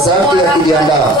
Asante akijiandaa.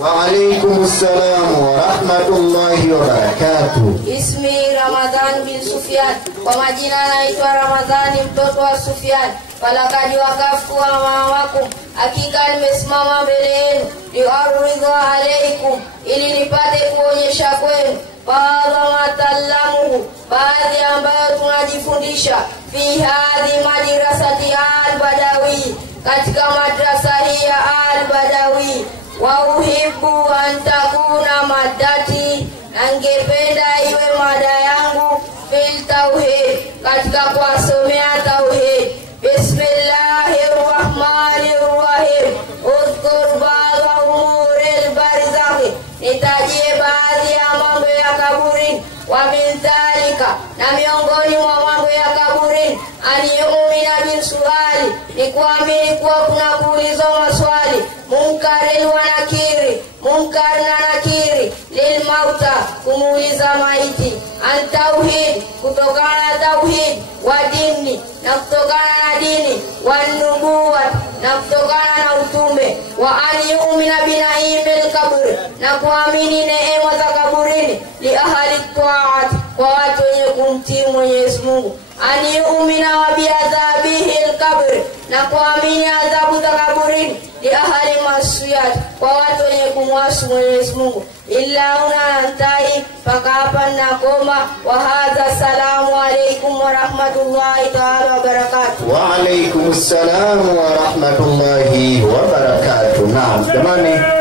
Wa alaikumussalam wa rahmatullahi wa barakatuh. Ismi Ramadhan bin Sufyan. Kwa majina naitwa Ramadhani mtoto wa Sufyan. Falakadi wakafu wa mawakum. Hakika nimesimama mbele yenu. Liwaridhu alaikum. Ili nipate kuonyesha kwenu. Baadha matallamuhu. Baadhi ambayo tunajifundisha. Fi hadhi madrasati al-Badawi. Katika madrasa hii ya al-Badawi. Wa uhibbu an takuna madati. Nangependa iwe mada yangu fil tauhid. Katika kuwasomea tauhid. Bismillahirrahmanirrahim. Udhkur ba'da umuril barzakhi. Nitajie baadhi ya mambo ya kaburi. Wa min dhalika. Na miongoni mwa mambo ya kaburi. Aniumina bin suali. Ni kuamini kuwa kuna kuulizwa maswali. Munkari wa nakiri. Munkar na nakiri. Lil mauta. Kumuuliza maiti. An tauhid. Kutokana na tauhid. Wa dini. Na kutokana na dini. Wa nubuwat. Na kutokana na utume. Wa aniumina binaimil kaburi. Na kuamini neema za kaburini. Li ahali taat. Kwa watu wenye kumtii Mwenyezi Mungu. Aniumina wa biadhabihil kabri. Na kuamini adhabu za kaburini. Li ahali masuyat. Kwa watu wenye kumwasi Mwenyezi Mungu. Illa unantai. Paka hapa nakoma. Wa hadha salamu alaikum wa rahmatullahi ta'ala wa barakatuh. Wa alaikumussalam wa rahmatullahi wa barakatuh. Naam, jamani.